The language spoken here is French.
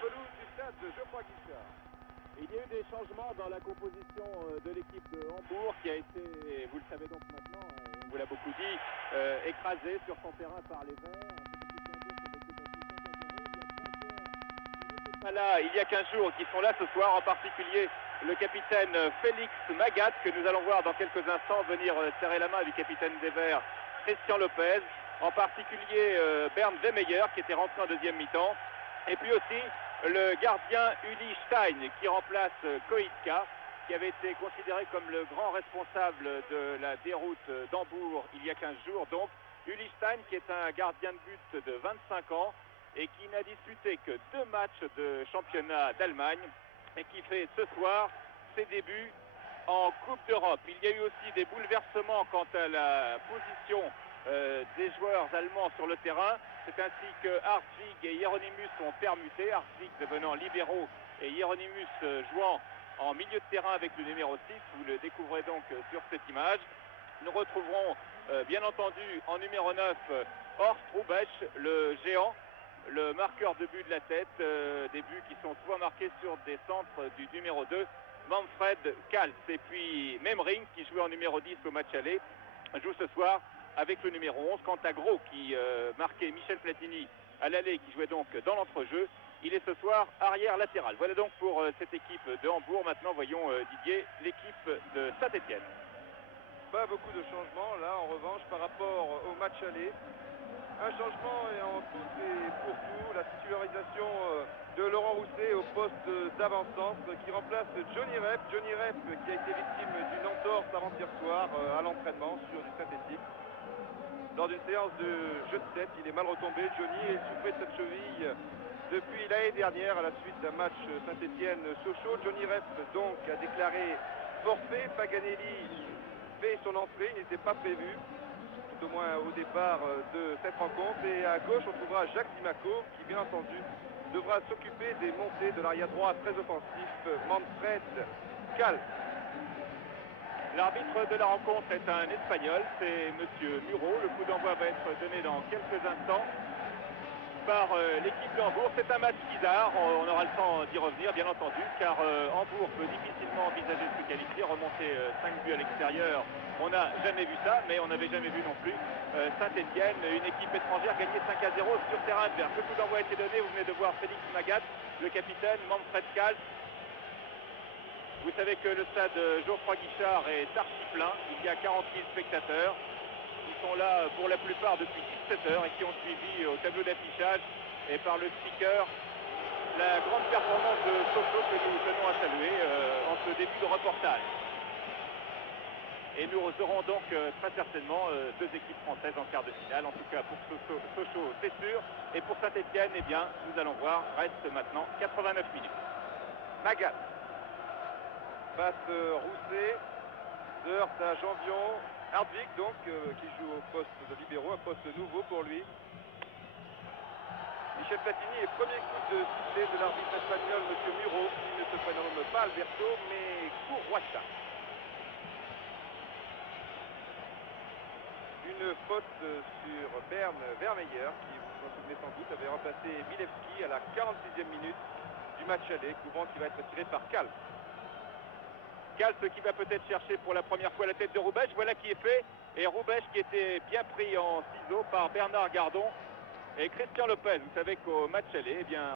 pelouse du stade de Geoffroy Guichard. Il y a eu des changements dans la composition de l'équipe de Hambourg qui a été, vous le savez donc maintenant, on vous l'a beaucoup dit, écrasée sur son terrain par les Verts. Pas là, il y a 15 jours, qui sont là ce soir, en particulier le capitaine Félix Magat, que nous allons voir dans quelques instants venir serrer la main du capitaine des Verts, Christian Lopez, en particulier Bernd Wehmeyer, qui était rentré en deuxième mi-temps, et puis aussi le gardien Uli Stein, qui remplace Koitka, qui avait été considéré comme le grand responsable de la déroute d'Hambourg il y a 15 jours. Donc, Uli Stein, qui est un gardien de but de 25 ans, et qui n'a disputé que 2 matchs de championnat d'Allemagne et qui fait ce soir ses débuts en Coupe d'Europe. Il y a eu aussi des bouleversements quant à la position des joueurs allemands sur le terrain. C'est ainsi que Hartwig et Hieronymus sont permutés, Hartwig devenant libéraux et Hieronymus jouant en milieu de terrain avec le numéro 6. Vous le découvrez donc sur cette image. Nous retrouverons bien entendu en numéro 9 Horst Hrubesch, le géant, le marqueur de but de la tête, des buts qui sont souvent marqués sur des centres du numéro 2, Manfred Kals. Et puis Memring, qui jouait en numéro 10 au match aller, joue ce soir avec le numéro 11. Quant à Gros, qui marquait Michel Platini à l'aller, qui jouait donc dans l'entrejeu, il est ce soir arrière latéral. Voilà donc pour cette équipe de Hambourg. Maintenant, voyons Didier, l'équipe de Saint-Étienne. Pas beaucoup de changements là en revanche par rapport au match aller. Un changement et en tout et pour tout, la titularisation de Laurent Rousset au poste d'avant-centre qui remplace Johnny Rep. Johnny Rep qui a été victime d'une entorse avant-hier soir à l'entraînement sur du synthétique. Lors d'une séance de jeu de tête, il est mal retombé. Johnny est souffré de cette cheville depuis l'année dernière à la suite d'un match Saint-Étienne-Sochaux. Johnny Rep donc a déclaré forfait. Paganelli fait son entrée, il n'était pas prévu, tout au moins au départ de cette rencontre. Et à gauche, on trouvera Jacques Dimaco, qui bien entendu devra s'occuper des montées de l'arrière droit très offensif, Manfred Kals. L'arbitre de la rencontre est un Espagnol, c'est Monsieur Muro. Le coup d'envoi va être donné dans quelques instants par l'équipe de Hambourg. C'est un match bizarre, on aura le temps d'y revenir bien entendu, car Hambourg peut difficilement envisager de se qualifier, remonter 5 buts à l'extérieur. On n'a jamais vu ça, mais on n'avait jamais vu non plus Saint-Étienne, une équipe étrangère gagner 5-0 sur terrain adverse. Le coup d'envoi a été donné, vous venez de voir Félix Magat, le capitaine, Manfred Kals. Vous savez que le stade Geoffroy Guichard est archi plein, il y a 40 000 spectateurs. Ils sont là pour la plupart depuis 17 heures et qui ont suivi au tableau d'affichage et par le speaker la grande performance de Sochaux que nous tenons à saluer en ce début de reportage. Et nous aurons donc très certainement 2 équipes françaises en quart de finale, en tout cas pour Sochaux c'est sûr, et pour Saint-Étienne, eh bien nous allons voir, reste maintenant 89 minutes. Magat passe Rousset, se heurte à Janvion. Hartwig donc qui joue au poste de libéraux, un poste nouveau pour lui. Michel Platini est premier coup de sifflet de l'arbitre espagnol, Monsieur Muro, qui ne se prénomme pas Alberto, mais Courroita. Une faute sur Bernd Wehmeyer, qui, vous vous en souvenez sans doute, avait remplacé Milewski à la 46e minute du match aller, coup franc qui va être tiré par Kals. Kals qui va peut-être chercher pour la première fois la tête de Hrubesch, voilà qui est fait. Et Hrubesch qui était bien pris en ciseaux par Bernard Gardon et Christian Lopez. Vous savez qu'au match aller, eh bien